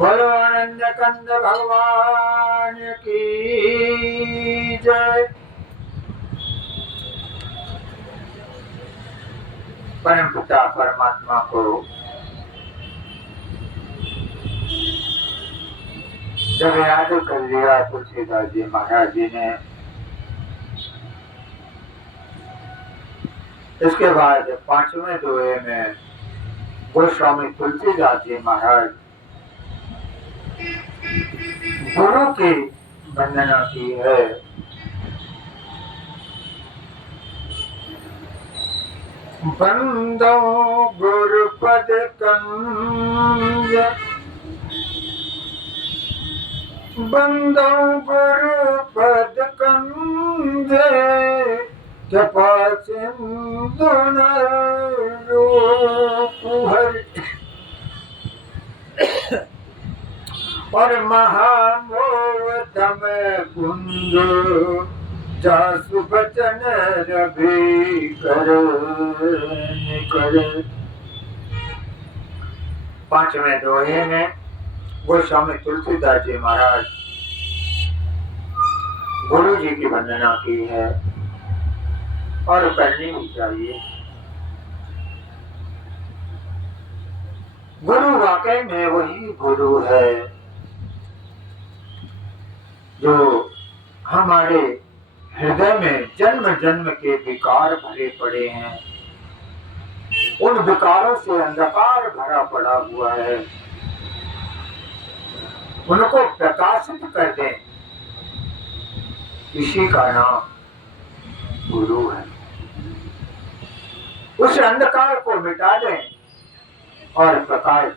बोलो आनंद कंद भगवान की जय। परम पिता परमात्मा को जब याद कर लिया तुलसीदास जी महाराज जी ने, इसके बाद पांचवें दोहे में गोस्वामी तुलसीदास जी महाराज गुरु की वंदना की है। बंदो गुरुपद कंज, बंदो गुरुपद कंज, जपा सिंधु रूप हरि और महामोहतम कुंज, जासु बचन रवि कर। पांचवें दोहे में गोस्वामी तुलसीदास जी महाराज गुरु जी की वंदना की है और करनी भी चाहिए। गुरु वाकई में वही गुरु है जो हमारे हृदय में जन्म जन्म के विकार भरे पड़े हैं, उन विकारों से अंधकार भरा पड़ा हुआ है, उनको प्रकाशित कर दें, इसी का नाम गुरु है। उस अंधकार को मिटा दें और प्रकाश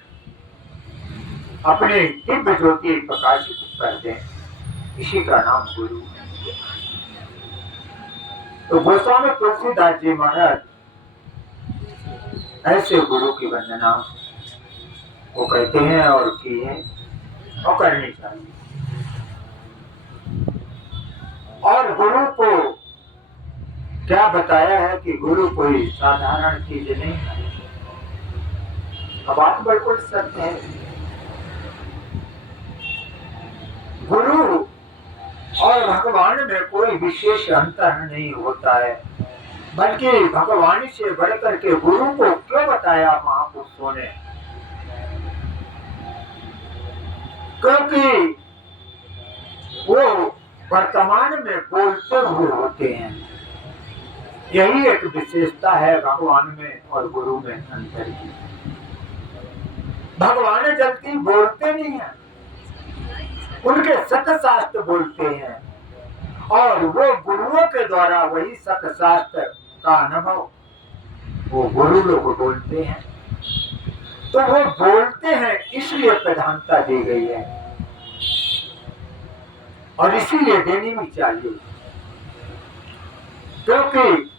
अपने दिव्य ज्योति प्रकाशित कर दें, इसी का नाम गुरु है। तो गोस्वामी तुलसीदास जी महाराज ऐसे गुरु की वंदना वो कहते हैं और की है और करनी चाहिए। और गुरु को क्या बताया है कि गुरु कोई साधारण चीज नहीं है। अब बात बिल्कुल सत्य है। गुरु और भगवान में कोई विशेष अंतर नहीं होता है, बल्कि भगवान से बढ़कर के गुरु को क्यों बताया महापुरुषों ने, क्योंकि वो वर्तमान में बोलते हुए होते हैं। यही एक विशेषता है भगवान में और गुरु में अंतर की। भगवान जल्दी बोलते नहीं है, उनके सत्य शास्त्र बोलते हैं और वो गुरुओं के द्वारा वही सत्य शास्त्र का अनुभव वो गुरु लोग बोलते हैं। तो वो बोलते हैं इसलिए प्रधानता दी गई है और इसीलिए देनी भी चाहिए, क्योंकि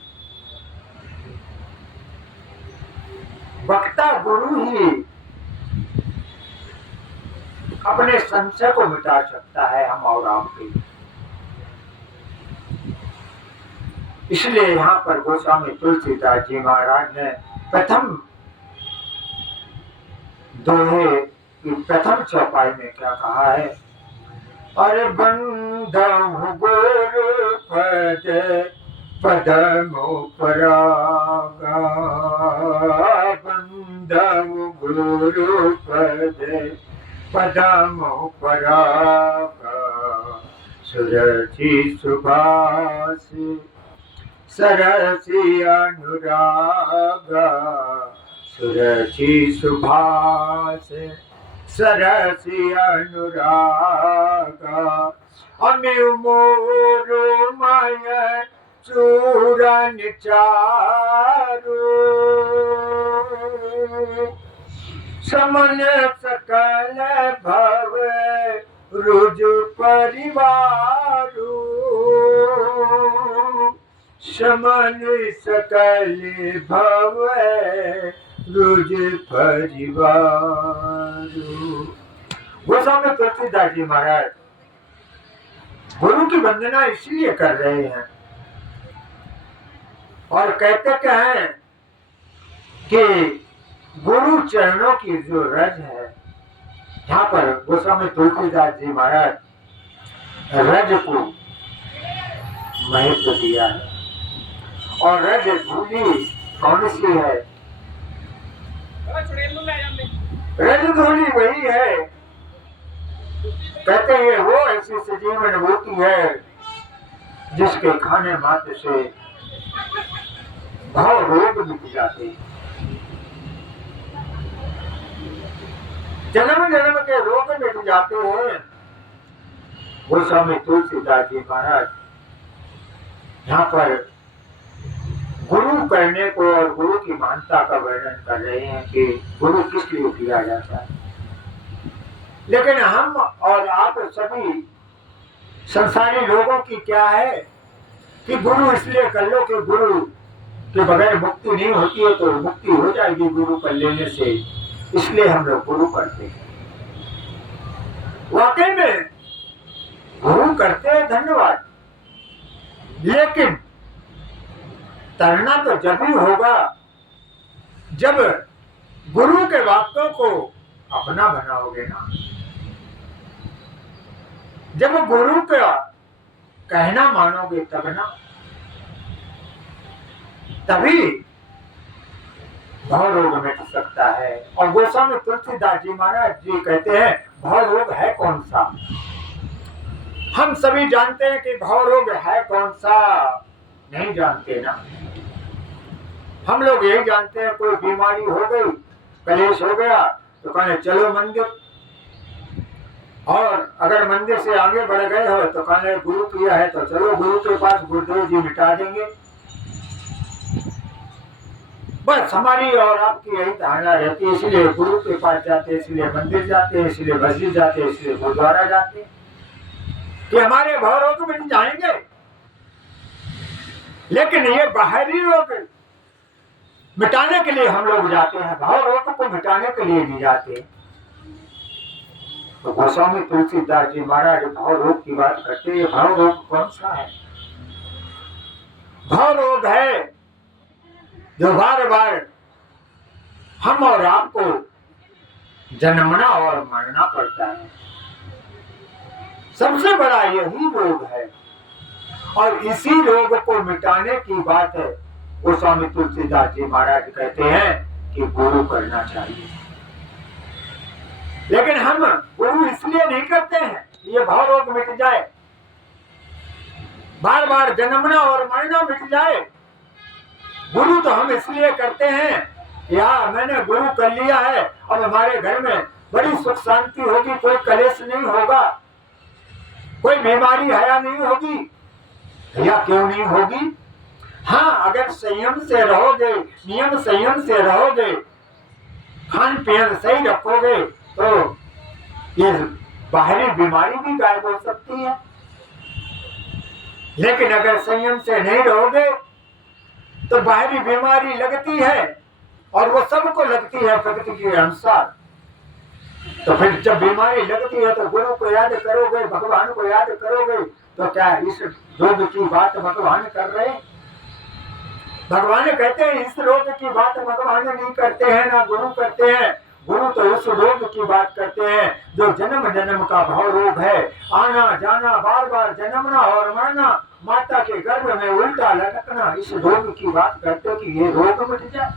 वक्ता गुरु ही अपने संशय को मिटा सकता है हम और आपके। इसलिए यहाँ पर गोस्वामी तुलसीदास जी महाराज ने प्रथम दोहे की प्रथम चौपाई में क्या कहा है। अरे बंधु गुरु पद पदमो परागा, बंधु गुरु पद पदमो परागा, सुरसि सुभाष सरसि अनुरागा, सुरसि सुभाष सरसि अनुरागा, अमिव मोरु मय चूरन चारु, समन सकल भव रुजु परिवारु, समन सकल भव रुज परिवारु। गोस्वामी तुलसीदास जी महाराज गुरु की वंदना इसलिए कर रहे हैं और कहते क्या हैं कि गुरु चरणों की जो रज है यहाँ पर गोस्वामी तुलसीदास जी महाराज रज को महत्व दिया है। और रज धूली कौन सी है? रज धूली वही है, कहते हैं वो ऐसी सजीवन होती है जिसके खाने मात्र से भाव रोग मिट जाते हैं। जन्म जन्म के रोग मिट जाते हैं। गोस्वामी तुलसीदास जी महाराज यहाँ पर गुरु करने को और गुरु की महानता का वर्णन कर रहे हैं कि गुरु किस लिए किया जाता है। लेकिन हम और आप सभी संसारी लोगों की क्या है कि गुरु इसलिए कर लो कि गुरु के बगैर मुक्ति नहीं होती है, तो मुक्ति हो जाएगी गुरु कर लेने से, इसलिए हम लोग गुरु करते हैं। वाकई में गुरु करते हैं, धन्यवाद, लेकिन तरना तो जब ही होगा जब गुरु के वाक्यों को अपना बनाओगे ना। जब गुरु का कहना मानोगे तब ना, तभी भाव रोग मिट सकता है। और गोस्वामी तुलसीदास जी महाराज जी कहते हैं भाव रोग है कौन सा? हम सभी जानते हैं कि भाव रोग है कौन सा, नहीं जानते ना। हम लोग यही जानते हैं कोई बीमारी हो गई, कलेश हो गया तो कहने चलो मंदिर, और अगर मंदिर से आगे बढ़ गए हो तो कहने गुरु किया है तो चलो गुरु के पास, गुरुदेव जी मिटा देंगे। बस हमारी और आपकी यही धारणा रहती है, इसलिए गुरु के पास जाते हैं, इसलिए मंदिर जाते हैं, इसलिए मस्जिद जाते हैं, इसलिए गुरुद्वारा जाते हैं कि हमारे भाव रोग मिट जाएंगे। लेकिन ये बाहरी रोग मिटाने के लिए हम लोग जाते हैं, भाव रोग को मिटाने के लिए नहीं जाते। तो गोस्वामी तुलसीदास जी महाराज भाव रोग की बात करते हैं। भाव रोग कौन सा है? भाव रोग है जो बार बार हम और आपको जन्मना और मरना पड़ता है। सबसे बड़ा यही रोग है, और इसी रोग को मिटाने की बात है गोस्वामी तुलसीदास जी महाराज कहते हैं कि गुरु करना चाहिए। लेकिन हम गुरु इसलिए नहीं करते हैं ये भाव रोग मिट जाए, बार बार जन्मना और मरना मिट जाए। गुरु तो हम इसलिए करते हैं कि हाँ मैंने गुरु कर लिया है, अब हमारे घर में बड़ी सुख शांति होगी, कोई कलेश नहीं होगा, कोई बीमारी हया नहीं होगी। भैया क्यों नहीं होगी? हाँ, अगर संयम से रहोगे, नियम संयम से रहोगे, खान पीन सही रखोगे तो ये बाहरी बीमारी भी गायब हो सकती है। लेकिन अगर संयम से नहीं रहोगे तो बाहरी बीमारी लगती है, और वो सबको लगती है प्रकृति के अनुसार। तो फिर जब बीमारी लगती है तो गुरु को याद करोगे, भगवान को याद करोगे, तो क्या इस रोग की बात भगवान कर रहे? भगवान कहते हैं इस रोग की बात भगवान नहीं करते हैं, ना गुरु करते हैं। गुरु तो उस रोग की बात करते हैं जो जन्म जन्म का भाव रोग है, आना जाना, बार बार जन्मना और मरना, माता के गर्भ में उल्टा लटकना, इस रोग की बात करते कि ये रोग मिट जाए।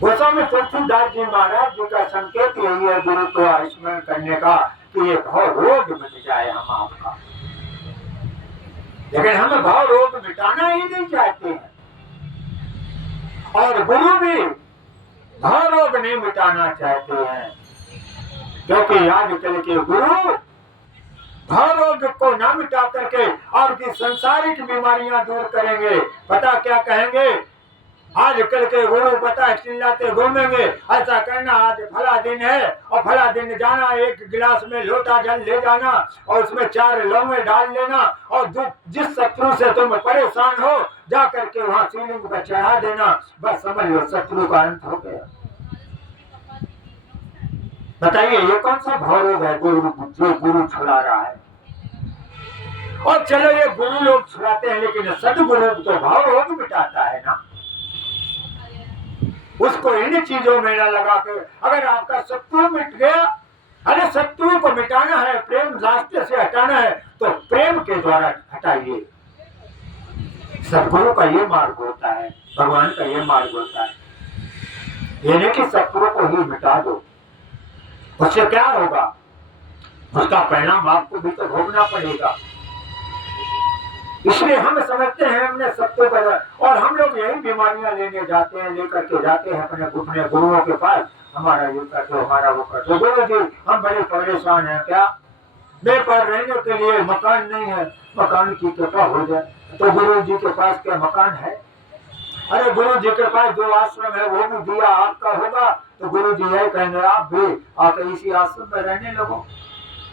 गोस्वामी तुलसीदास जी महाराज जी का संकेत यही है गुरु को स्मरण करने का कि ये भाव रोग मिट जाए हम आपका। लेकिन हम भाव रोग मिटाना ही नहीं चाहते हैं, और गुरु भी भाव रोग नहीं मिटाना चाहते हैं, क्योंकि आजकल के गुरु भाव रोग को ना मिटा करके और की संसारिक बीमारियां दूर करेंगे। पता क्या कहेंगे? आजकल के गुरु पता है चिल्लाते घूमेंगे, ऐसा करना, आज फला दिन है और फला दिन जाना, एक गिलास में लोटा जल ले जाना और उसमें 4 लौंगे डाल लेना, और जिस शत्रु से तुम परेशान हो जा करके वहां शिवलिंग पर चढ़ा देना, बस समझ लो शत्रु का अंत हो गया। बताइए ये कौन सा भाव रोग है गुरु जो गुरु छुड़ा रहा है? और चलो ये गुरु लोग छुड़ाते हैं, लेकिन सदगुरु तो भाव रोग मिटाता है ना। उसको इन चीजों में न लगा के, अगर आपका शत्रु मिट गया अरे शत्रु को मिटाना है, प्रेम रास्ते से हटाना है, तो प्रेम के द्वारा हटाइए। सदगुरु का ये मार्ग होता है, भगवान का ये मार्ग होता है। ये नहीं कि शत्रु को ही मिटा दो, उससे क्या होगा, उसका परिणाम आपको भी तो भोगना पड़ेगा। इसलिए हम समझते हैं हमने सबको बदला, और हम लोग यही बीमारियां लेने जाते हैं, लेकर के जाते हैं अपने गुरुओं के पास, हमारा ये कर दो, हमारा वो कर दो। गुरु जी हम बड़े परेशान हैं, क्या बेकार रहने के लिए मकान नहीं है, मकान की कृपा हो जाए। तो गुरु जी के पास क्या मकान है? अरे गुरु जी के पास जो आश्रम है वो भी दिया आपका होगा, तो गुरु जी यही कहेंगे आप भी आकर इसी आश्रम में रहने लगो,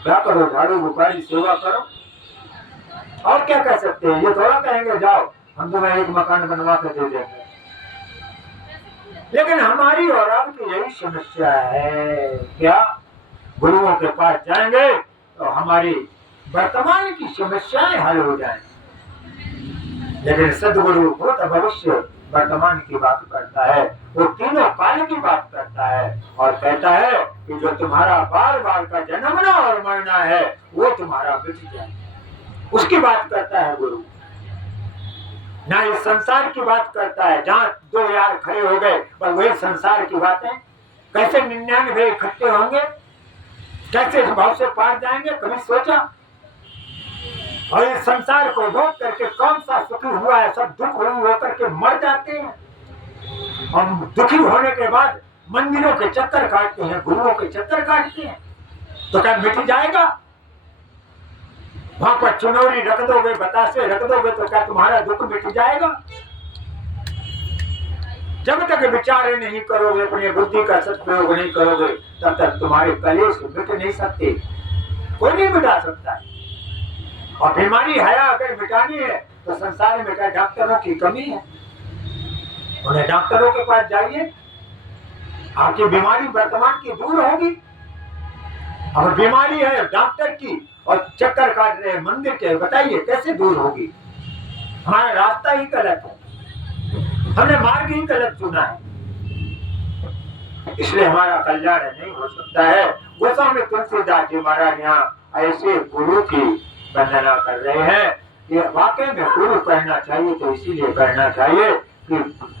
क्या करो, झाड़ू बुखारी सेवा करो, और क्या कह सकते हैं। ये थोड़ा कहेंगे जाओ हम तुम्हें एक मकान बनवा के दे देंगे। लेकिन हमारी और आपकी यही समस्या है, क्या गुरुओं के पास जाएंगे तो हमारी वर्तमान की समस्याएं हल हो जाएंगी। लेकिन सदगुरु भूत भविष्य वर्तमान की बात करता है, वो तीनों काल की बात करता है, और कहता है कि जो तुम्हारा बार बार का जन्मना और मरना है वो तुम्हारा मिट जाए, उसकी बात करता है गुरु। ना इस संसार की बात करता है, जहाँ दो यार खड़े हो गए पर वही संसार की बातें, कैसे 99 इकट्ठे होंगे, कैसे इस भाव से पार जाएंगे, कभी सोचा? और इस संसार को भोग करके कौन सा सुखी हुआ है, सब दुख होकर के मर जाते हैं। हम दुखी होने के बाद मंदिरों के चक्कर काटते हैं, गुरुओं के चक्कर काटते हैं, तो क्या मिट जाएगा? वहां पर चुनौरी रख दोगे, बतासे रख दोगे, तो क्या तुम्हारा दुख मिट जाएगा? जब तक विचार नहीं करोगे, अपनी बुद्धि का सदुपयोग नहीं करोगे, तब तक तुम्हारे कलेश मिट नहीं सकते, कोई नहीं मिटा सकता। और बीमारी है अगर मिटानी है तो संसार में क्या डॉक्टरों की कमी है? उन्हें डॉक्टरों के पास जाइए, आपकी बीमारी वर्तमान की दूर होगी। अब बीमारी है डॉक्टर की और चक्कर काट रहे मंदिर के, बताइए कैसे दूर होगी? हमारा रास्ता ही गलत है, हमने मार्ग ही गलत चुना है, इसलिए हमारा कल्याण नहीं हो सकता है। गोस्वामी तुलसीदास जी महाराज यहाँ ऐसे गुरु की वंदना कर रहे हैं कि वाकई में गुरु करना चाहिए, तो इसीलिए करना चाहिए कि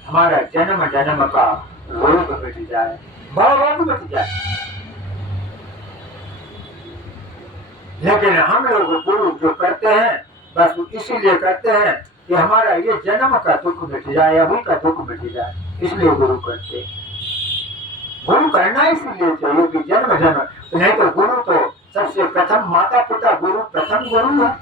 हमारा जन्म जन्म का रोग मिट जाए, भाव रोग मिट जाए। लेकिन हम लोग गुरु जो करते हैं बस इसीलिए करते हैं कि हमारा ये जन्म का दुख मिट जाए, अभी का दुख मिट जाए, इसलिए गुरु करते हैं। गुरु करना इसलिए चाहिए कि जन्म जन्म, नहीं तो गुरु तो सबसे प्रथम माता पिता गुरु प्रथम गुरु है,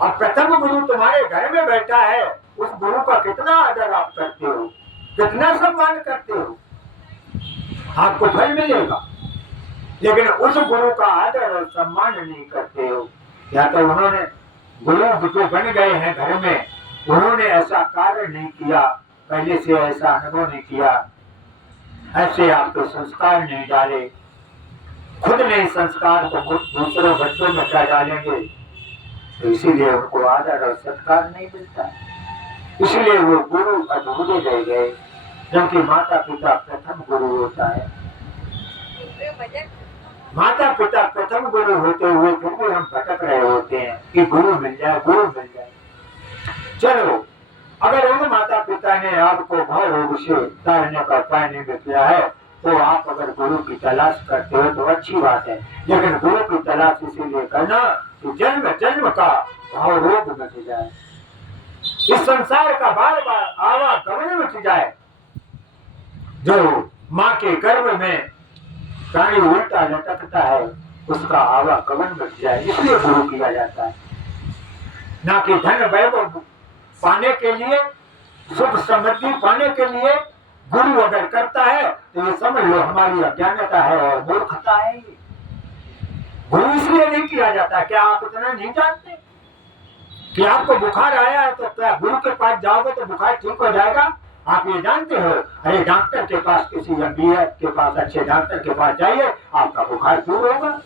और प्रथम गुरु तुम्हारे घर में बैठा है, उस गुरु का कितना आदर आप करते हो, कितना सम्मान करते हो, आपको फल मिलेगा। लेकिन उस गुरु का आदर और सम्मान नहीं करते हो, या तो उन्होंने गुरु जो बन गए हैं घर में, उन्होंने ऐसा कार्य नहीं किया, पहले से ऐसा अनुभव नहीं किया, ऐसे आपको संस्कार नहीं डाले, खुद नहीं संस्कार को दूसरों बच्चों में क्या डालेंगे, तो इसीलिए उनको आदर और सत्कार नहीं मिलता, इसलिए वो गुरु अधूरे रह गए। जबकि माता पिता प्रथम गुरु होता है, माता पिता प्रथम गुरु होते हुए फिर भी हम भटक रहे होते हैं कि गुरु मिल जाए, गुरु मिल जाए। चलो, अगर उन माता पिता ने आपको भव रोग से तारने का उपाय नहीं किया है, तो आप अगर गुरु की तलाश करते हो तो अच्छी बात है, लेकिन गुरु की तलाश इसीलिए करना कि जन्म जन्म का भव रोग मिट जाए, इस संसार का बार बार आवागमन मिट जाए। जो माँ के गर्भ में प्राणी उल्टा लटकता है, उसका आवागमन मिट जाए, इसलिए गुरु किया जाता है। ना कि धन वैभव पाने के लिए, सुख समृद्धि पाने के लिए गुरु अगर करता है तो ये समझ लो हमारी अज्ञानता है और मूर्खता है। गुरु इसलिए नहीं किया जाता, क्या आप इतना नहीं जानते कि आपको बुखार आया है तो क्या गुरु के पास जाओगे तो बुखार ठीक हो जाएगा? आप ये जानते हो? अरे डॉक्टर के पास, किसी MBBS के पास, अच्छे डॉक्टर के पास जाइए, आपका बुखार दूर होगा।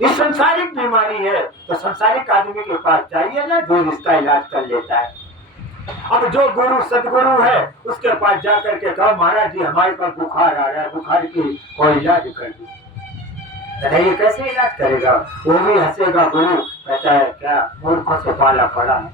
इस संसारिक बीमारी है तो संसारिक आदमी के पास जाइए ना, जो इसका इलाज कर लेता है। अब जो गुरु सदगुरु है उसके पास जाकर के कहा महाराज जी हमारे पास बुखार आ रहा है, बुखार की कोई इलाज कर दो। बताइए कैसे इलाज करेगा? वो भी हंसेगा गुरु, कहता है क्या मूर्खों से पाला पड़ा है।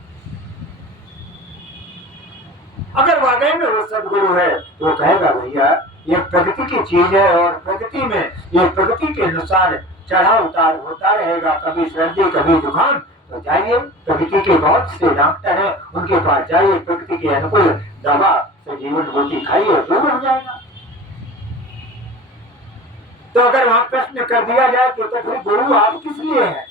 अगर वाकई में वो सदगुरु है तो वो कहेगा भैया ये प्रगति की चीज है और प्रगति में ये प्रगति के अनुसार चढ़ा उतार होता रहेगा, कभी सर्दी कभी जुकाम। तो जाइए, प्रकृति के बहुत से डॉक्टर हैं, उनके पास जाइए, प्रकृति के अनुकूल दवा से जीवन बूटी खाइए, दूर हो जाएगा। तो अगर वहां प्रश्न कर दिया जाए कि तो फिर गुरु आप किस लिए हैं?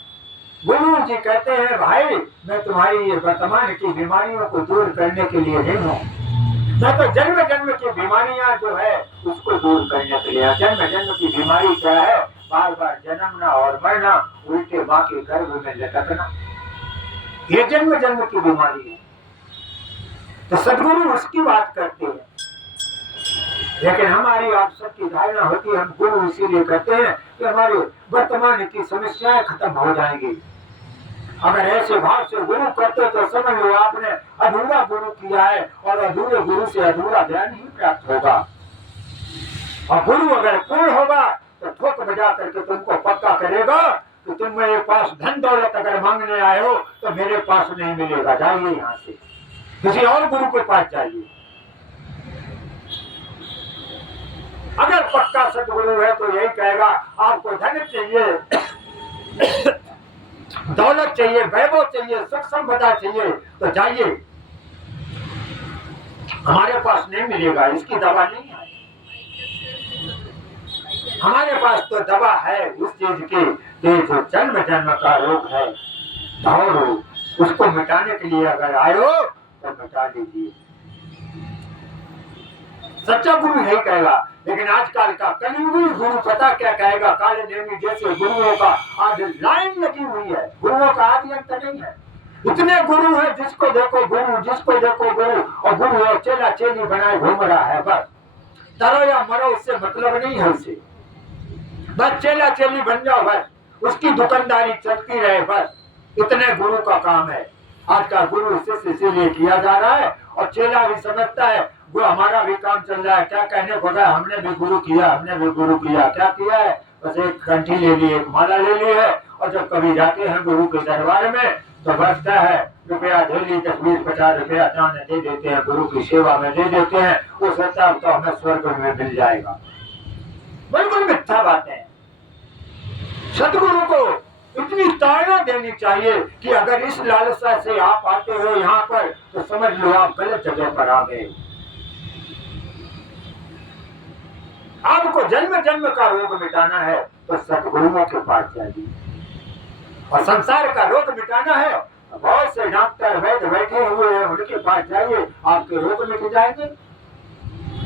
गुरु जी कहते हैं भाई मैं तुम्हारी ये वर्तमान की बीमारियों को दूर करने के लिए नहीं हूँ, मैं तो जन्म जन्म की बीमारियां जो है उसको दूर करने के लिए। जन्म जन्म की बीमारी क्या है? बार बार जन्मना और मरना, उल्टे माँ के गर्भ में लटकना, ये जन्म जन्म की बीमारी है। तो सदगुरु उसकी बात करते हैं, लेकिन हमारी आप सबकी धारणा होती है हम गुरु इसीलिए कहते हैं कि हमारे वर्तमान की समस्याएं खत्म हो जाएंगी। अगर ऐसे भाव से गुरु करते तो समझ लो आपने अधूरा गुरु किया है और अधूरे गुरु से अधूरा ज्ञान ही प्राप्त होगा। और गुरु अगर पूर्ण होगा तो ठोक बजा करके तुमको पक्का करेगा कि तुम मेरे पास धन दौलत अगर मांगने आए हो तो मेरे पास नहीं मिलेगा, जाइए यहाँ से, किसी और गुरु के पास जाइए। अगर पक्का सदगुरु है तो यही कहेगा आपको धन चाहिए, दौलत चाहिए, वैभव चाहिए, सुख संपदा चाहिए तो जाइए, हमारे पास नहीं मिलेगा, इसकी दवा नहीं है। हमारे पास तो दवा है उस चीज की जो जन्म जन्म का रोग है, भाव रोग, उसको मिटाने के लिए अगर आए हो तो मिटा दीजिए। सच्चा गुरु यही कहेगा। लेकिन आजकल का कलियुगी गुरु पता क्या कहेगा? काले नेमी जैसे गुरुओं का आज लाइन लगी हुई है, गुरुओं का आदि अंत नहीं है। इतने गुरु हैं, जिसको देखो गुरु, जिसको देखो गुरु, और गुरु और चेला चेली बनाए घूम रहा है। बस तरो या मरो उससे मतलब नहीं है उसे, बस चेला चेली बन जाओ, बस उसकी दुकानदारी चलती रहे, बस इतने गुरु का काम है। आज का गुरु इसीलिए किया जा रहा है और चेला भी समझता है वो हमारा भी काम चल रहा है, क्या कहने को गया, हमने भी गुरु किया, हमने भी गुरु किया। क्या किया है? बस एक कंठी ले ली, एक माला ले ली है, और जब कभी जाते हैं गुरु के दरबार में तो बचता है रुपया डेली 10-20-50 रुपया दान दे देते हैं, गुरु की सेवा में दे देते हैं, वो सोचता है तो हमें स्वर्ग में मिल जाएगा। बिल्कुल मिथ्या बातें हैं। सदगुरु को इतनी ताड़ना देनी चाहिए कि अगर इस लालसा से आप आते हो यहाँ पर तो समझ लो आप गलत जगह पर आ गए। आपको जन्म जन्म का रोग मिटाना है तो सदगुरुओं के पास जाइए, और संसार का रोग मिटाना है बहुत से डॉक्टर वैद्य बैठे हुए हैं, उनके पास जाइए, आपके रोग मिट जाएंगे।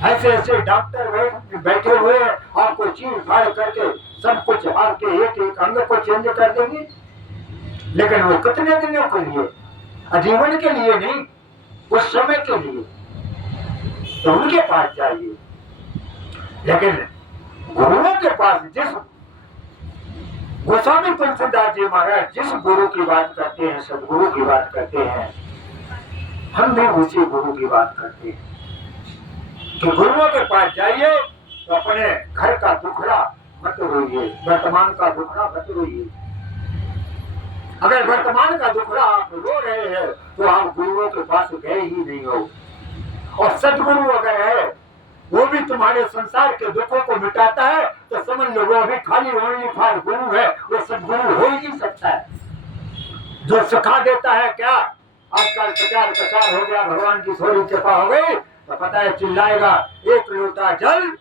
ऐसे ऐसे डॉक्टर बैठे हुए हैं, आपको चीर फाड़ करके सब कुछ आपके एक एक अंग को चेंज कर देंगे, लेकिन वो कितने दिनों के लिए? आजीवन के लिए नहीं, उस समय के लिए। तो उनके पास जाइए। लेकिन गुरुओं के पास जिस गोस्वामी तुलसीदास जी महाराज जिस गुरु की बात करते हैं, सदगुरु की बात करते हैं, हम भी उसी गुरु की बात करते हैं कि गुरुओं के पास जाइए तो अपने घर का दुखड़ा मत रोइए, वर्तमान का दुखड़ा मत रोइए। अगर वर्तमान का दुखड़ा आप रो रहे हैं तो आप गुरुओं के पास गए ही नहीं हो। और सदगुरु अगर है वो भी तुम्हारे संसार के दुखों को मिटाता है तो समझ लो वो भी खाली ओनली फॉर गुरु है, वो सदगुरु हो ही नहीं सकता है। जो सिखा देता है क्या, आजकल प्रचार प्रसार हो गया, भगवान की थोड़ी कृपा हो गई तो पता है चिल्लाएगा एक लोटा जल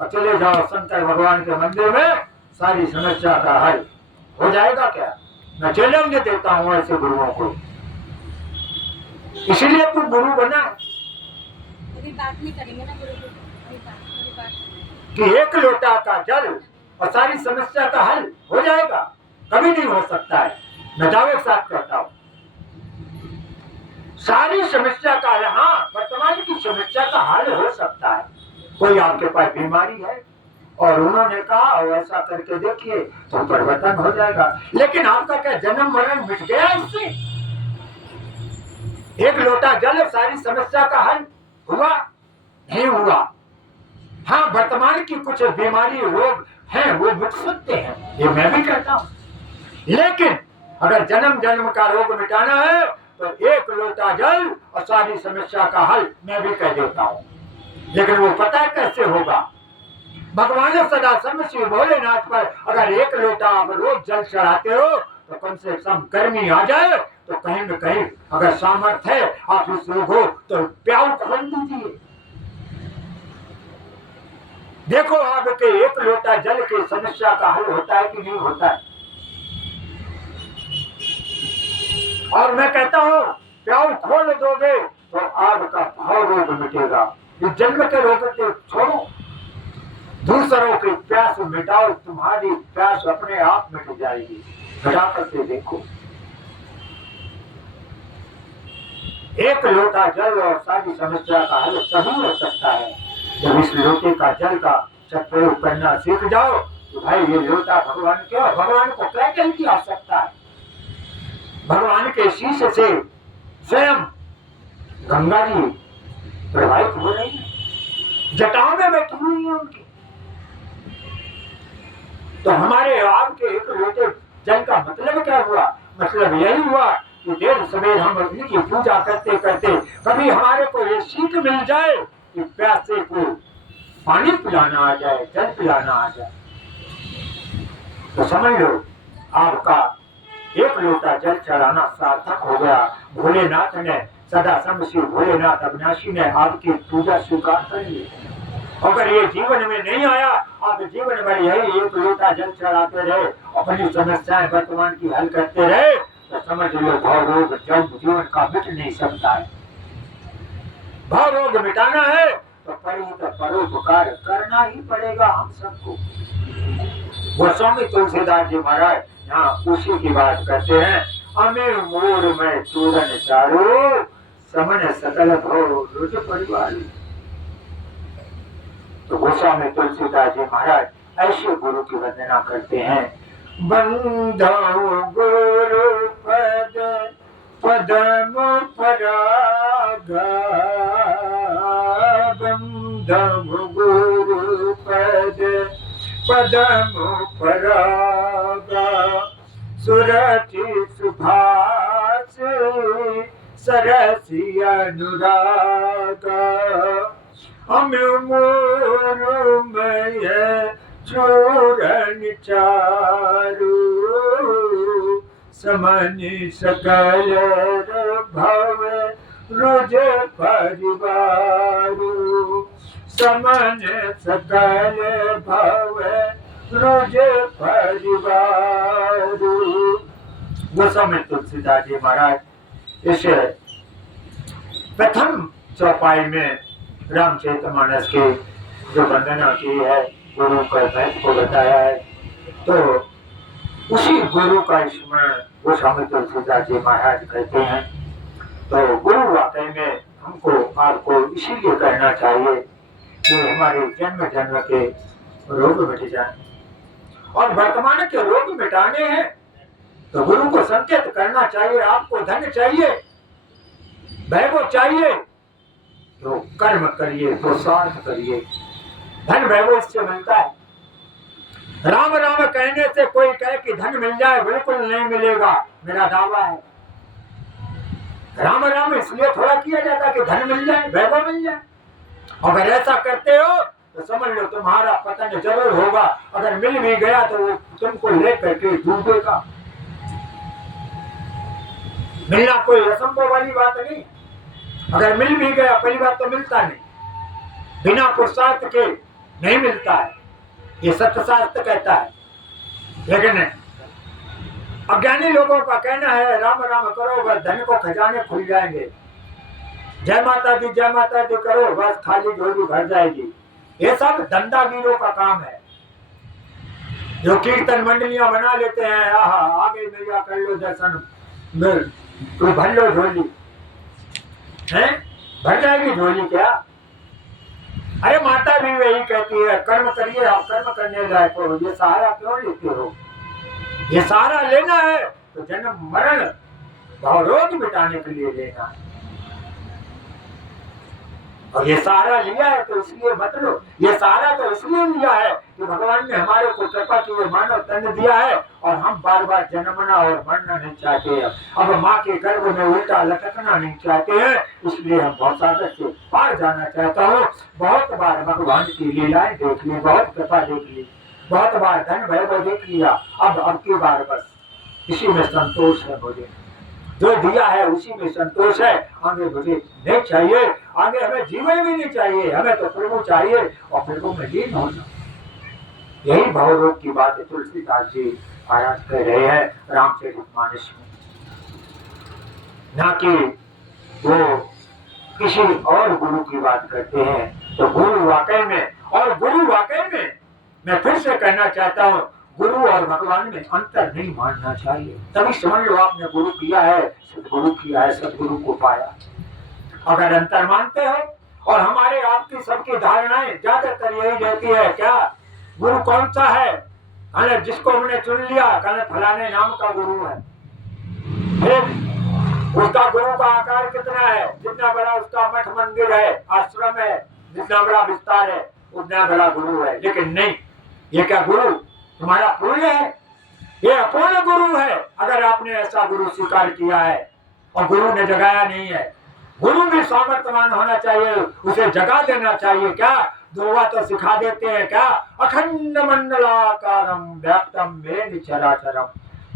और चले जाओ शंकर भगवान के मंदिर में, सारी समस्या का हल हो जाएगा। क्या मैं चैलेंज देता हूँ ऐसे गुरुओं को, इसीलिए तू गुरु बना बात नहीं करेंगे ना गुरु कि एक लोटा का जल और सारी समस्या का हल हो जाएगा, कभी नहीं हो सकता है। मैं दावे के साथ कहता हूँ सारी समस्या का, हाँ वर्तमान की समस्या का हल हो सकता है। कोई आपके पास बीमारी है और उन्होंने कहा और ऐसा करके देखिए तो परिवर्तन हो जाएगा, लेकिन आपका क्या जन्म मरण मिट गया इससे? एक लोटा जल सारी समस्या का हल हुआ? नहीं हुआ। हाँ, वर्तमान की कुछ बीमारी रोग हैं वो मिट सकते हैं, ये मैं भी कहता हूं, लेकिन अगर जन्म जन्म का रोग मिटाना है तो एक लोटा जल और सारी समस्या का हल मैं भी कह देता हूं। लेकिन वो पता है कैसे होगा? भगवान सदा श्री भोलेनाथ पर अगर एक लोटा आप रोज जल चढ़ाते हो तो कम से कम गर्मी आ जाए तो कहीं न कहीं अगर सामर्थ्य है आप इस रोग हो तो प्याऊ खोल दीजिए। देखो आपके एक लोटा जल की समस्या का हल होता है कि नहीं होता है। और मैं कहता हूं प्याऊ खोल दोगे तो आपका भाव रोग मिटेगा। इस जन्म के रोग को छोड़ो, दूसरों की प्यास मिटाओ, तुम्हारी प्यास अपने आप मिट जाएगी। मिटा करके देखो। एक लोटा जल और सारी समस्या का हल तभी हो सकता है जब इस लोटे का जल का सदप्रयोग करना सीख जाओ। तो भाई ये लोटा भगवान क्या, भगवान को क्या जल की आवश्यकता है? भगवान के शीश से स्वयं गंगा जी प्रवाहित हो रही है, जटाओं में बैठी हुई है उनकी। तो हमारे आपके एक लोटे जल का मतलब क्या हुआ? मतलब यही हुआ कि देर सवेर हम इनकी पूजा करते करते कभी हमारे को ये सीख मिल जाए कि प्यासे को पानी पिलाना आ जाए, जल पिलाना आ जाए, तो समझ लो आपका एक लोटा जल चढ़ाना सार्थक हो गया। भोलेनाथ ने सदा श्री भोलेनाथ अविनाशी ने आपकी पूजा स्वीकार कर ली। अगर ये जीवन में नहीं आया, आप जीवन भर यही एक लोटा जल चढ़ाते रहे, अपनी समस्याएं वर्तमान की हल करते रहे, तो समझ लो भाव रोग जब जीवन का मिट नहीं सकता है। भाव रोग मिटाना है तो परोपकार करना ही पड़ेगा हम सबको। गोस्वामी तुलसीदास जी महाराज यहाँ उसी की बात करते हैं। अमीर मोर में चूरन चारो, समन सकल भव रुज परिवार। तो गोस्वामी तुलसीदास जी महाराज ऐसे गुरु की वंदना करते हैं। बंधो गुरु पद पदम परागा, बंधो गुरु पद पदम परागा, सुरति सुभाष सरसी अनुरागा, अम्योमय चूरन चारु, समनि सकल भव रुज परिवारु, समन सकल भव रुज परिवारु। गोस्वामी तुलसीदास जी महाराज इस प्रथम चौपाई में रामचरितमानस की जो वंदना की है, गुरु का महत्व को बताया है, तो उसी गुरु का स्मरण गोस्वामी तुलसीदास जी महाराज कहते हैं। तो गुरु वाकई में हमको आपको इसीलिए कहना चाहिए कि हमारे जन्म जन्म के रोग मिट जाए, और वर्तमान के रोग मिटाने हैं तो गुरु को संकेत करना चाहिए। आपको धन चाहिए, वैभव चाहिए, तो कर्म करिए, पुरुषार्थ करिए, धन वैभव इससे मिलता है। राम राम कहने से कोई कहे कि धन मिल जाए, बिल्कुल नहीं मिलेगा, मेरा दावा है। राम राम इसलिए थोड़ा किया जाता है कि धन मिल जाए, वैभव मिल जाए। अगर ऐसा करते हो तो समझ लो तुम्हारा पतन जरूर होगा। अगर मिल भी गया तो वो तुमको लेकर के डूबेगा। मिलना कोई असंभव वाली बात नहीं। अगर मिल भी गया, पहली बात तो मिलता नहीं, बिना पुरुषार्थ के नहीं मिलता है, ये सत्यशास्त्र कहता है। लेकिन अज्ञानी लोगों का कहना है राम राम करो बस धन को खजाने खुल जाएंगे, जय माता दी करो बस खाली झोली भर जाएगी। ये सब धंधागीरों का काम है, जो कीर्तन मंडलियां बना लेते हैं, आगे मैया कर लो दर्शन, कोई भर लो झोली है, भर जाएगी झोली क्या? अरे माता भी वही कहती है कर्म करिए, आप कर्म करने जाए तो ये सहारा क्यों लेते हो? ये सहारा लेना है तो जन्म मरण भाव रोग मिटाने के लिए लेना है। और ये सहारा लिया है तो इसलिए मत लो। ये सहारा तो इसलिए लिया है कि भगवान ने हमारे को कृपा की ये मानव तन दिया है और हम बार बार जन्मना और मरना नहीं चाहते हैं। अब माँ के गर्भ में उल्टा लटकना नहीं चाहते हैं, इसलिए हम बहुत सागर से पार जाना चाहता हूँ। बहुत बार भगवान की लीलाएं देख ली, बहुत कृपा देख ली, बहुत बार धन वैभव देख लिया। अब की बार बस इसी में संतोष है मुझे, जो दिया है उसी में संतोष है। आगे मुझे नहीं चाहिए, आगे हमें जीवन भी नहीं चाहिए, हमें तो प्रभु चाहिए और प्रभु में लीन होना। यही भावरोग की बात है तुलसीदास जी आराध कर रहे हैं रामचरितमानस में, ना कि वो किसी और गुरु की बात करते हैं। तो गुरु वाकई में, और गुरु वाकई में मैं फिर से कहना चाहता हूँ, गुरु और भगवान में अंतर नहीं मानना चाहिए। तभी समझ लो आपने गुरु किया है, सदगुरु किया है, सदगुरु को पाया। अगर अंतर मानते हो, और हमारे आपकी सबकी धारणाएं ज्यादातर यही रहती है, क्या गुरु कौन सा है, कहने जिसको हमने चुन लिया, कहने फलाने नाम का गुरु है। उसका गुरु का आकार कितना है, जितना बड़ा उसका मठ मंदिर है, आश्रम है, जितना बड़ा विस्तार है, उतना बड़ा गुरु है। लेकिन नहीं, ये क्या गुरु तुम्हारा पूर्ण है, ये अपूर्ण गुरु है। अगर आपने ऐसा गुरु स्वीकार किया है और गुरु ने जगाया नहीं है, गुरु भी सामर्थ्यवान होना चाहिए, उसे जगा देना चाहिए। क्या दोवा तो सिखा देते हैं, क्या अखंड मंडलाकारम व्याप्तम में चराचरम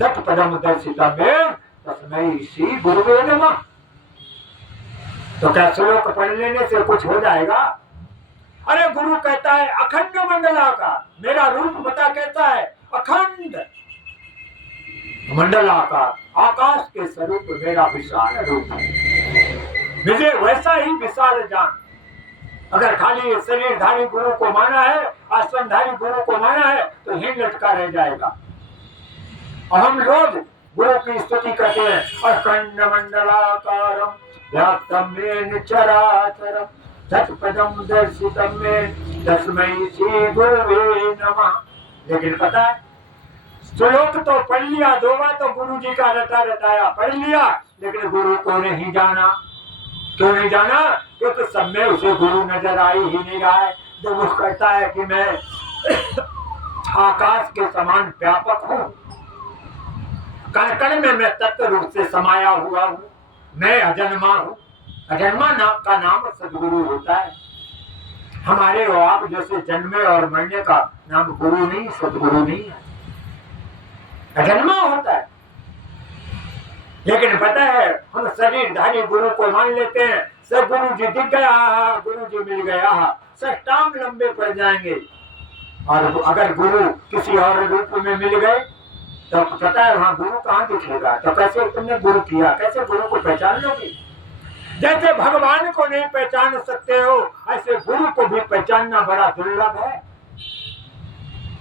तत्पदम दर्शितम में तस्मै श्री गुरुवे नमः। तो क्या श्लोक पढ़ लेने से कुछ हो जाएगा? अरे गुरु कहता है अखंड मंडलाकार, मेरा रूप बता कहता है अखंड मंडलाकार, आकाश के स्वरूप मेरा विशाल रूप है, मुझे वैसा ही विशाल जान। अगर खाली शरीरधारी गुरु को माना है, आश्रमधारी गुरु को माना है, तो ही लटका रह जाएगा। और हम रोज गुरु की स्तुति करते हैं, अखंड मंडलाकारम व्याप्तम येन चराचरम तत्पदम दर्शितम में तस्मै श्री गुरुवे नमः। लेकिन पता है, श्लोक तो पढ़ लिया, दो बार तो गुरु जी का रटा रटाया पढ़ लिया, लेकिन गुरु को नहीं जाना। क्यों नहीं जाना? क्योंकि सब में उसे गुरु नजर आ ही नहीं रहा है। जो वो कहता है कि मैं आकाश के समान व्यापक हूँ, कण कण में मैं तत्व रूप से समाया हुआ हूँ, मैं अजन्मा हूँ। अजन्मा नाम का नाम सदगुरु होता है। हमारे और आप जैसे जन्मे और मरने का नाम गुरु नहीं, सदगुरु नहीं है, अजन्मा होता है। लेकिन पता है, हम शरीरधारी गुरु को मान लेते हैं, सब गुरु जी दिख गया, गुरु जी मिल गया, सष्टांग लंबे पड़ जाएंगे। और अगर गुरु किसी और रूप में मिल गए तो पता है वहां गुरु कहाँ दिखेगा? तो कैसे तुमने गुरु किया, कैसे गुरु को पहचान लोगे? जैसे भगवान को नहीं पहचान सकते हो, ऐसे गुरु को भी पहचानना बड़ा दुर्लभ है।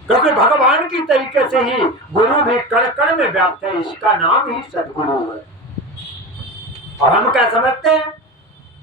क्योंकि भगवान की तरीके से ही गुरु भी कण कण में व्याप्त है, इसका नाम ही सदगुरु है। और हम क्या समझते हैं,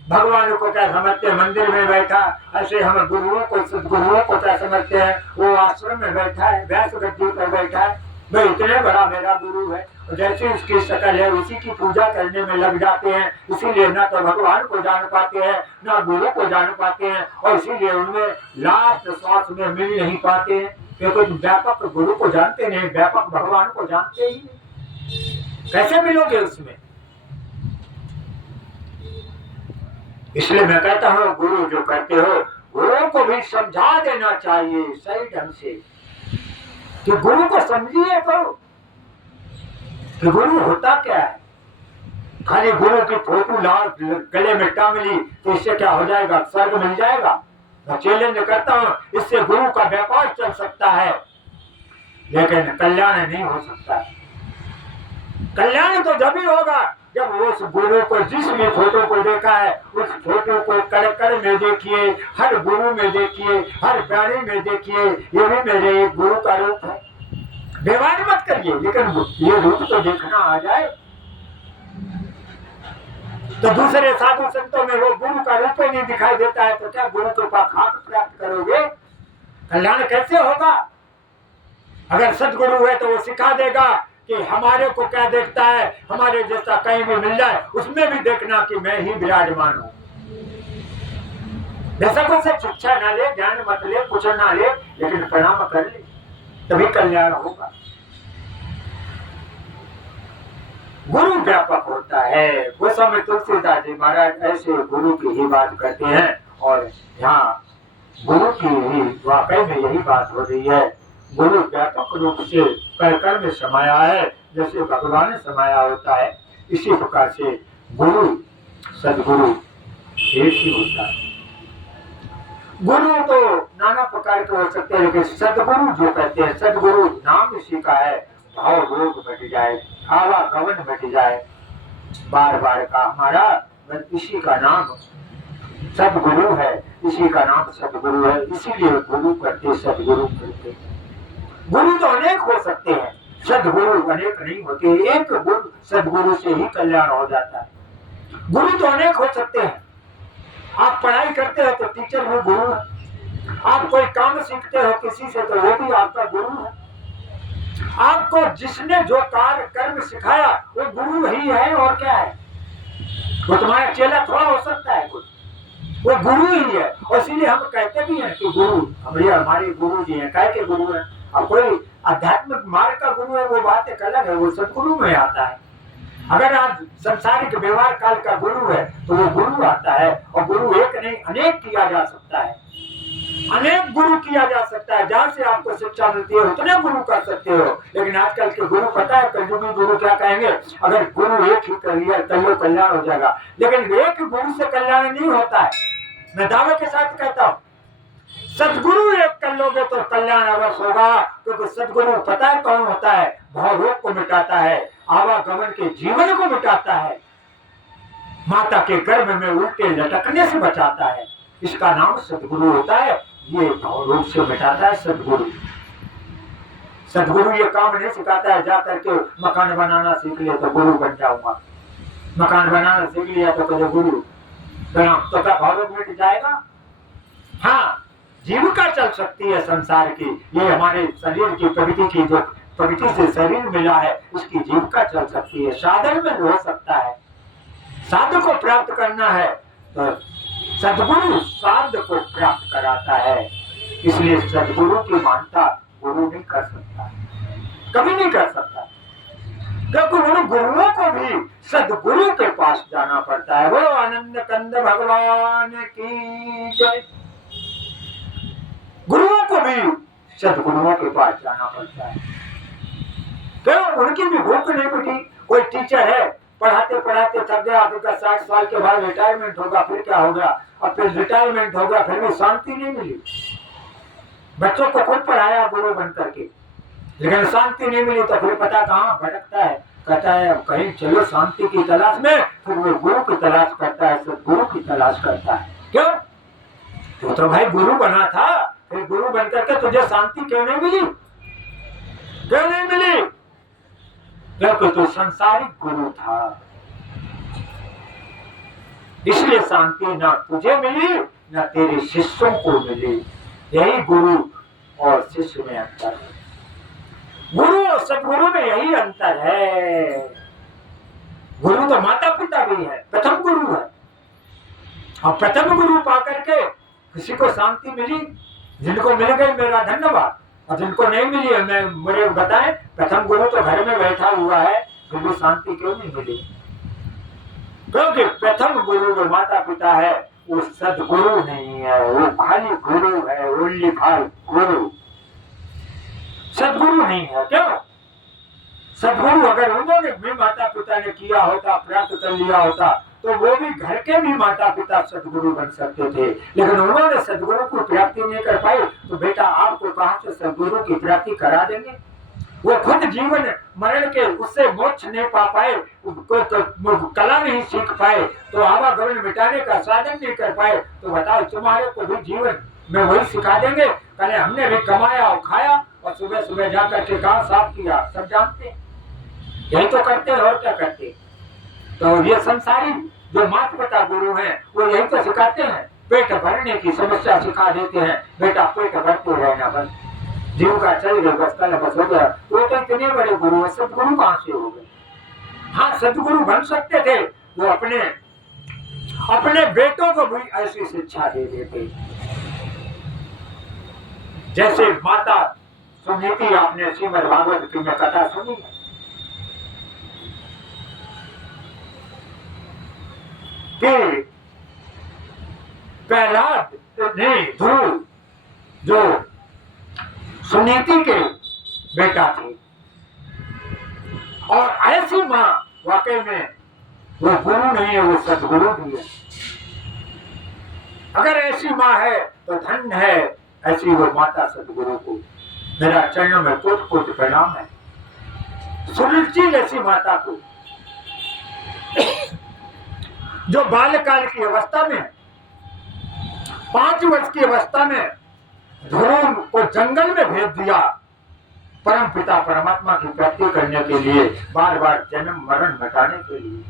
भगवान को क्या समझते हैं? मंदिर में बैठा, ऐसे हम गुरुओं को, सदगुरुओं को क्या समझते हैं? वो आश्रम में बैठा है, व्यास गद्दी पर बैठा है, भाई इतने बड़ा मेरा गुरु है। जैसे उसकी शक्ल है उसी की पूजा करने में लग जाते हैं, इसीलिए ना तो भगवान को जान पाते हैं, ना गुरु को जान पाते हैं, और इसीलिए उनमें लास्ट श्वास में मिल नहीं पाते हैं। क्योंकि व्यापक गुरु को जानते नहीं, व्यापक भगवान को जानते ही नहीं, कैसे मिलोगे उसमें? इसलिए मैं कहता हूँ, गुरु जो करते हो, गुरु को भी समझा देना चाहिए सही ढंग से, कि गुरु को समझिए तो कि गुरु होता क्या है। खाली गुरु की फोटो लाल गले में टांग ली तो इससे क्या हो जाएगा? स्वर्ग मिल जाएगा? मैं चैलेंज करता हूँ, इससे गुरु का व्यापार चल सकता है, लेकिन कल्याण नहीं हो सकता। कल्याण तो जब ही होगा जब उस गुरु को, जिस भी फोटो को देखा है, उस फोटो को कड़ कड़ में देखिए, हर गुरु में देखिए, हर प्राणी में देखिए, ये भी मेरे एक गुरु का रूप है। व्यवहार मत करिए, लेकिन ये रूप तो देखना आ जाए। तो दूसरे साधु संतों में वो गुरु का रूप ही नहीं दिखाई देता है, तो क्या गुरु के पास खाक प्राप्त करोगे? कल्याण कैसे होगा? अगर सदगुरु है तो वो सिखा देगा कि हमारे को क्या देखता है, हमारे जैसा कहीं भी मिल जाए उसमें भी देखना कि मैं ही विराजमान हूं। बेशक उससे शिक्षा ना ले, ज्ञान मत ले, कुछ ना ले, लेकिन प्रणाम कर ले, तभी कल्याण होगा। गुरु व्यापक होता है। गोस्वामी तुलसीदास जी महाराज ऐसे गुरु की ही बात करते हैं, और यहाँ गुरु की ही वाकई में यही बात हो रही है। गुरु व्यापक रूप से कर में समाया है, जैसे भगवान समाया होता है, इसी प्रकार से गुरु सदगुरु एक ही होता है। गुरु तो नाना प्रकार के हो सकते हैं, लेकिन सदगुरु जो कहते हैं, सदगुरु नाम इसी का है, भाव रोग मिट जाए, आवागमन मिट जाए, बार बार का हमारा इसी का नाम सदगुरु है, इसी का नाम सदगुरु है, इसीलिए गुरु करते सदगुरु करते। गुरु तो अनेक हो सकते हैं, सदगुरु अनेक नहीं होते, एक गुरु सदगुरु से ही कल्याण हो जाता है। गुरु तो अनेक हो सकते हैं। आप पढ़ाई करते हो तो टीचर भी गुरु है, आप कोई काम सीखते हो किसी से तो वो भी आपका गुरु है। आपको जिसने जो कार्य कर्म सिखाया वो गुरु ही है, और क्या है? वो तुम्हारा चेला थोड़ा हो सकता है कुछ, वो गुरु ही है। और इसीलिए हम कहते भी हैं कि गुरु हमारे गुरु जी हैं। काय के गुरु हैं? अब कोई आध्यात्मिक मार्ग का गुरु है वो बात एक अलग है, वो सदगुरु में आता है। अगर आज संसारिक व्यवहार काल का गुरु है तो वो गुरु आता है, और गुरु एक नहीं अनेक किया जा सकता है, अनेक गुरु किया जा सकता है। जहाँ से आपको शिक्षा मिलती है उतने गुरु कर सकते हो। लेकिन आजकल के गुरु पता है कलयुगी गुरु क्या कहेंगे? अगर गुरु एक ही कर लिया तो कल्याण हो जाएगा। लेकिन एक गुरु से कल्याण नहीं होता है। मैं दावे के साथ कहता हूँ, सदगुरु एक कर लोगे तो कल्याण अवश्य होगा, क्योंकि सदगुरु पता है कौन होता है? भाव रोग को मिटाता है, आवागमन के जीवन को मिटाता है, माता के गर्भ में उल्टे लटकने से बचाता है, इसका नाम सदगुरु होता है। ये भाव रोग से मिटाता है सदगुरु। सदगुरु ये काम नहीं सिखाता है जा करके मकान बनाना सीख लिया तो गुरु बन जाऊंगा, मकान बनाना सीख लिया तो कहे गुरु, तो क्या भाव रोग मिट जाएगा? हाँ, जीविका चल सकती है संसार की, ये हमारे शरीर की प्रकृति की जो प्रकृति से शरीर मिला है उसकी जीविका चल सकती है, साधन में हो सकता है। साध को प्राप्त करना है तो सदगुरु साध को प्राप्त कराता है, इसलिए सदगुरु की मानता गुरु नहीं कर सकता, कभी नहीं कर सकता, क्योंकि उन गुरुओं को भी सदगुरु के पास जाना पड़ता है। वो आनंद कंद भगवान की जय। गुरुओं को भी सदगुरुओं के पास जाना पड़ता है, क्यों? उनकी भी भूख नहीं मिटी। कोई टीचर है, पढ़ाते पढ़ाते थक गया, आपका 60 साल के बाद रिटायरमेंट होगा, फिर क्या होगा? और फिर रिटायरमेंट होगा, फिर भी शांति नहीं मिली। बच्चों को खुद पढ़ाया गुरु बन करके, लेकिन शांति नहीं मिली, तो फिर पता कहाँ भटकता है, कहता है अब कहीं चलो शांति की तलाश में, फिर वो गुरु की तलाश करता है, सदगुरु की तलाश करता है। क्यों? तो भाई गुरु बना था, फिर गुरु बन करके तुझे शांति क्यों नहीं मिली? क्यों नहीं मिली? क्योंकि तू संसारिक गुरु था, इसलिए शांति ना तुझे मिली ना तेरे शिष्यों को मिली। यही गुरु और शिष्य में अंतर है, गुरु और सदगुरु में यही अंतर है। गुरु तो माता पिता भी है, प्रथम गुरु है, और प्रथम गुरु पाकर के किसी को शांति मिली, जिनको मिल गई मेरा धन्यवाद, और जिनको नहीं मिली है मैं मुझे बताएं, प्रथम गुरु तो घर में बैठा हुआ है, फिर भी शांति क्यों नहीं मिली? क्योंकि प्रथम गुरु जो माता पिता है वो सदगुरु नहीं है, वो खाली गुरु है, ओनली भाई गुरु, सदगुरु नहीं है। क्यों? सदगुरु अगर उन्होंने भी माता पिता ने किया होता, प्राप्त कर लिया होता, तो वो भी घर के भी माता पिता सदगुरु बन सकते थे, लेकिन उन्होंने सदगुरु को प्राप्ति नहीं कर पाई, तो बेटा आपको कहां से सदगुरु की प्राप्ति करा देंगे? वो खुद जीवन मरण के उससे मोक्ष नहीं पा पाए, तो कला नहीं सीख पाए, तो आवागमन मिटाने का साधन नहीं कर पाए, तो बताओ तुम्हारे को भी जीवन में वही सिखा देंगे? पहले हमने भी कमाया और खाया और सुबह सुबह जाकर के कहा साफ किया, सब जानते हैं, यही तो करते हैं, और क्या करते? तो ये संसारी जो माता पिता गुरु हैं वो यही तो सिखाते हैं, पेट भरने की समस्या सिखा देते हैं, बेटा पेट भरते रहना, बस जीव का चल गया, बस कल बस हो गया। वो तो इतने बड़े गुरु है, सदगुरु कहां से हो गए? हाँ, सदगुरु बन सकते थे, वो अपने अपने बेटों को भी ऐसी शिक्षा दे देते। जैसे माता सुनीति, आपने श्रीमद् भागवत की में कथा सुनी है कि प्रहलाद ने, ध्रुव जो सुनीति के बेटा थे, और ऐसी माँ वाकई में वो गुरु नहीं है, वो सदगुरु भी है। अगर ऐसी माँ है तो धन्य है ऐसी वो माता सदगुरु को। मेरा चरणों में कोट कोट प्रणाम है। सुरुचि जैसी माता को, जो बाल्यकाल की अवस्था में 5 वर्ष की अवस्था में ध्रुव को जंगल में भेज दिया परम पिता परमात्मा की प्राप्ति करने के लिए, बार बार जन्म मरण मिटाने के लिए।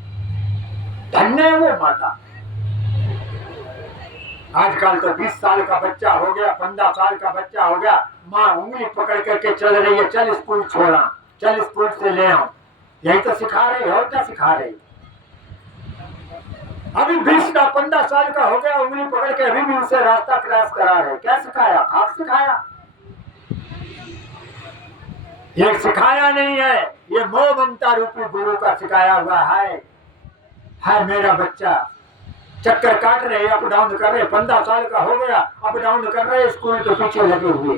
धन्य है वो माता। आजकल तो 20 साल का बच्चा हो गया, 15 साल का बच्चा हो गया, माँ उंगली पकड़ करके चल रही है, चल स्कूल छोड़ा, चल स्कूल से ले आओ। यही तो सिखा रही है, और क्या सिखा रही? अभी 20 का 15 साल का हो गया, उंगली पकड़ के अभी भी उसे रास्ता क्रॉस करा रहे। क्या सिखाया? आप सिखाया? ये सिखाया नहीं है, ये मोह ममता रूपी गुरु का सिखाया हुआ है मेरा बच्चा। चक्कर काट रहे, अप डाउन कर रहे, 15 साल का हो गया, अप डाउन कर रहे, स्कूल के पीछे लगे हुए।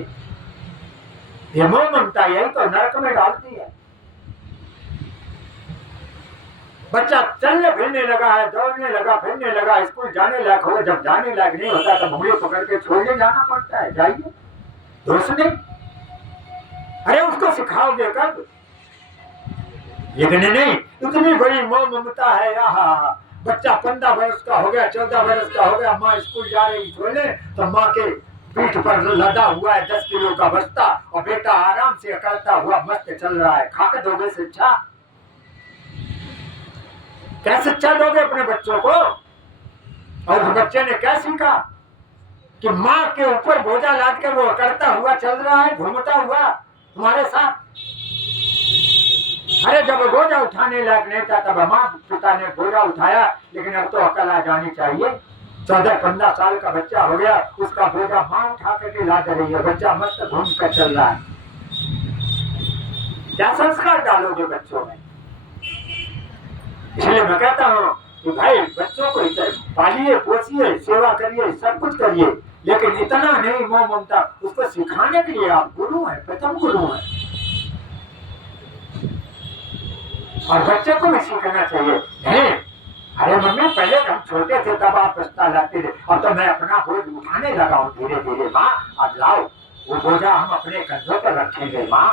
ये मोह ममता यही तो नरक में डालती है। बच्चा चलने फिरने लगा है, दौड़ने लगा, फिरने लगा, स्कूल जाने लायक होगा। जब जाने लायक नहीं होता तो उंगली पकड़ के छोड़ने जाना पड़ता है। जाइए, दोस्त नहीं। अरे उसको सिखाओगे कब? लेकिन नहीं, इतनी बड़ी मोह ममता है। यहाँ बच्चा 15 वर्ष का हो गया, 14 वर्ष का हो गया, माँ स्कूल जा रही छोड़ने, तो माँ के पीठ पर लदा हुआ है 10 किलो का बस्ता, और बेटा आराम से अकड़ता हुआ मस्त चल रहा है। खाकर दोगे शिक्षा? क्या शिक्षा दोगे अपने बच्चों को? और उस बच्चे ने क्या सीखा कि माँ के ऊपर बोझा लाद कर वो अकड़ता हुआ चल रहा है, घूमता हुआ तुम्हारे साथ। अरे जब बोझा उठाने लायक नहीं था तब माँ पिता ने बोझा उठाया, लेकिन अब तो अकल आ जानी चाहिए। 14-15 साल का बच्चा हो गया, उसका बोझा माँ उठा करके ला रही है, बच्चा मस्त घूम कर चल रहा है। क्या संस्कार डालोगे बच्चों में? इसलिए मैं कहता हूँ कि भाई बच्चों को पालिए, पोसिए, सेवा करिए, सब कुछ करिए, लेकिन इतना नहीं मोह ममता। उसको सिखाने के लिए आप गुरु हैं, प्रथम गुरु हैं। और बच्चे को भी सीखना चाहिए। नहीं, अरे मम्मी पहले हम छोटे थे तब आप बस्ता लाते थे, अब तो मैं अपना बोझ उठाने लगा हूँ धीरे धीरे। माँ अब लाओ वो बोझा, हम अपने कंधों पर रखेंगे। माँ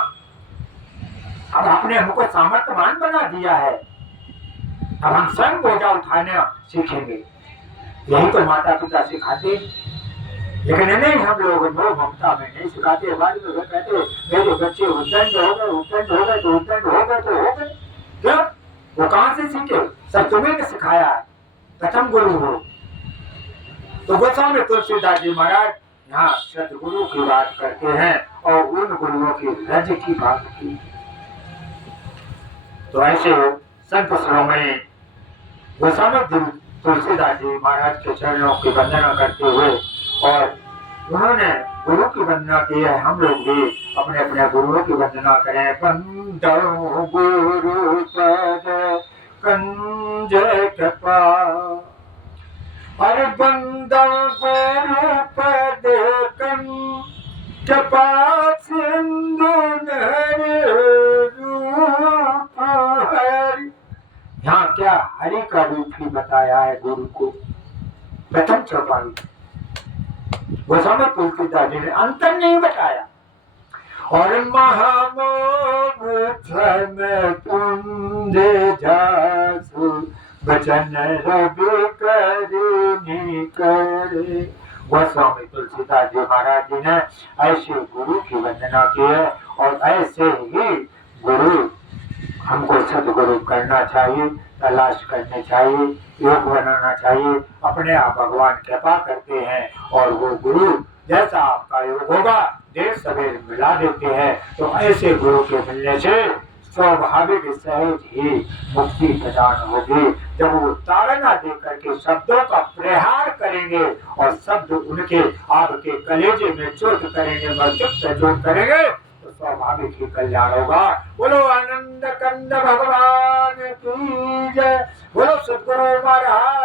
अब आपने हमको सामर्थ्यवान बना दिया है, अब हम स्वयं बोझा उठाने सीखेंगे। यही तो माता पिता सिखाते। लेकिन नहीं, हम लोग मोह ममता में नहीं सिखाते। बाद में वो कहते मेरे बच्चे उद्दंड हो गए, उद्दंड हो गए, तो उद्दंड हो गए तो हो गए। क्यों? वो कहाँ से सीखे? सब तुम्हें ने सिखाया है, प्रथम गुरु हो। तो गोस्वामी तुलसीदास जी महाराज यहाँ सदगुरु की बात करते हैं और उन गुरुओं की रज की बात की। तो ऐसे संत शिरोमणि गोस्वामी तुलसीदास जी महाराज के चरणों की वंदना करते हुए, और उन्होंने गुरु की वंदना की है, हम लोग भी अपने अपने गुरुओं की वंदना करें। बंदो गुरु पद कंज कृपा, हर बंदो गुरु पद कंज कृपा, सिंधु रूप हरि। यहाँ क्या हरि का रूप ही बताया है गुरु को, प्रथम चौपाई। गोस्वामी तुलसीदास जी ने अंतर नहीं बताया। और महामोह में कुंज जासु, बचन रवि करी करे। गोस्वामी तुलसीदास जी महाराज जी ने ऐसे गुरु की वंदना की है, और ऐसे ही गुरु हमको सदगुरु करना चाहिए, तलाश करने चाहिए, योग बनाना चाहिए। अपने आप भगवान कृपा करते हैं, और वो गुरु जैसा आपका योग होगा देर सवेर मिला देते हैं। तो ऐसे गुरु के मिलने से स्वाभाविक सहज ही मुक्ति प्रदान होगी। जब वो ताड़ना दे करके शब्दों का प्रहार करेंगे और शब्द उनके आपके कलेजे में चोट करेंगे, मस्तिष्क में चोट करेंगे, तो स्वाभाविक ही कल्याण होगा। बोलो आनंद कंद भगवान की जय, बोलो सद्गुरु महाराज